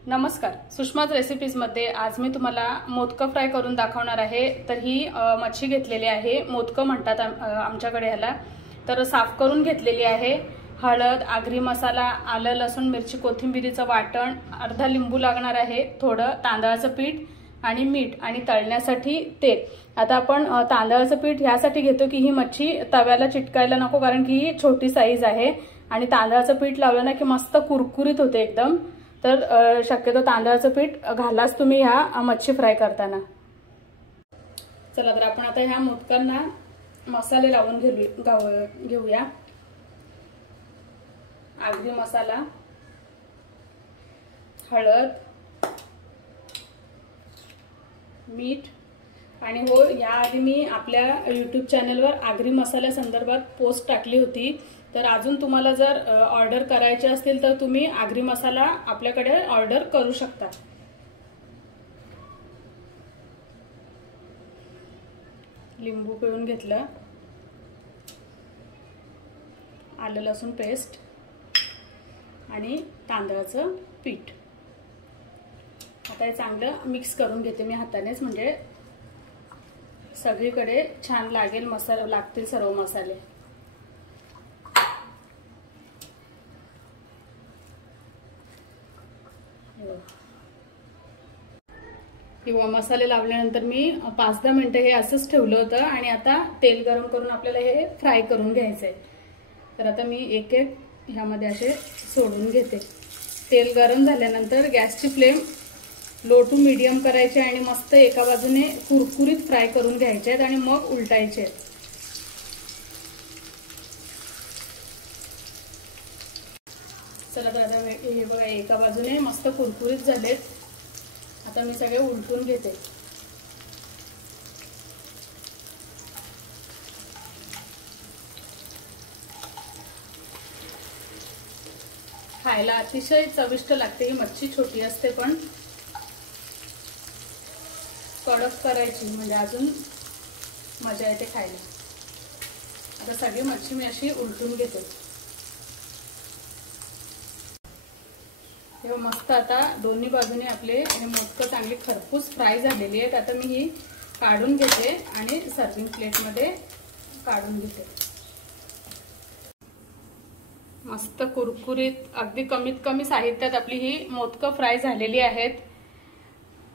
नमस्कार, सुषमाज रेसिपीजमध्ये आज मी तुम्हाला मोदकं फ्राय करून दाखवणार आहे। तर ही मच्छी घेतलेली आहे, मोदकं म्हणतात आमच्याकडे ह्याला। तर साफ करून घेतलेली आहे। हळद, आगरी मसाला, आलं लसूण मिरची कोथिंबीरीचं वाटण, अर्धा लिंबू लागणार आहे, थोडं तांदळाचं पीठ आणि मीठ आणि तळण्यासाठी तेल। आता आपण तांदळाचं पीठ यासाठी घेतो की ही मच्छी तव्याला चिटकायला नको, कारण की ही छोटी साईज आहे आणि तांदळाचं पीठ लावलं ना की मस्त कुरकुरीत होते एकदम। तर शक्यतो तांदळाचं पीठ घालाच तुम्ही ह्या मच्छी फ्राय करताना। चला तर आपण आता ह्या मोदकांना मसाले लावून घेऊया। आगरी मसाला, हळद, मीठ आणि हो, याआधी मी आपल्या YouTube चॅनलवर आगरी मसाल्या संदर्भात पोस्ट टाकली होती। तर अजून तुम्हाला जर ऑर्डर करायचे असतील तर तुम्ही आगरी मसाला आपल्याकडे ऑर्डर करू शकता। लिंबू पिळून घेतलं, आलं लसूण पेस्ट आणि तांदळाचं पीठ। आता हे चांगलं मिक्स करून घेते मी हातानेच, म्हणजे सगळीकडे छान लागेल, मसाले लागतील सर्व मसाले। किंवा मसाले लावल्यानंतर मी 5-10 मिनिटं हे असंच ठेवलं होतं आणि आता तेल गरम करून आपल्याला हे फ्राय करून घ्यायचंय। तर आता मी एक एक ह्यामध्ये असे सोडून घेते। तेल गरम झाल्यानंतर गॅसची फ्लेम लो टू मीडियम करायची आणि मस्त एका बाजूने कुरकुरीत फ्राय करून घ्यायचे आहेत आणि मग उलटायचे आहेत। चला तर आता हे बघा, एका बाजूने मस्त कुरकुरीत झालेत। आता मी सगळे उलटून घेते। खायला अतिशय चविष्ट लागते ही मच्छी, छोटी असते पण कडक करायची म्हणजे अजून मजा येते खायला। आता सगळी मच्छी मी अशी उलटून घेते। हे मस्त आता दोन्ही बाजूने आपले हे मोदकं चांगली खरपूस फ्राय झालेली आहेत। आता मी ही काढून घेते आणि सर्विंग प्लेट मध्ये काढून घेते। मस्त कुरकुरीत, अगदी कमीत कमी साहित्यात आपली ही मोदकं फ्राय झालेली आहेत।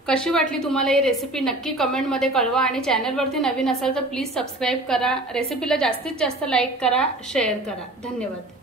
कशी वाटली तुम्हाला ही रेसिपी नक्की कमेंट मध्ये कळवा आणि चॅनलवरती नवीन असाल तर प्लीज सबस्क्राइब करा। रेसिपीला जास्तीत जास्त लाईक करा, शेअर करा। धन्यवाद।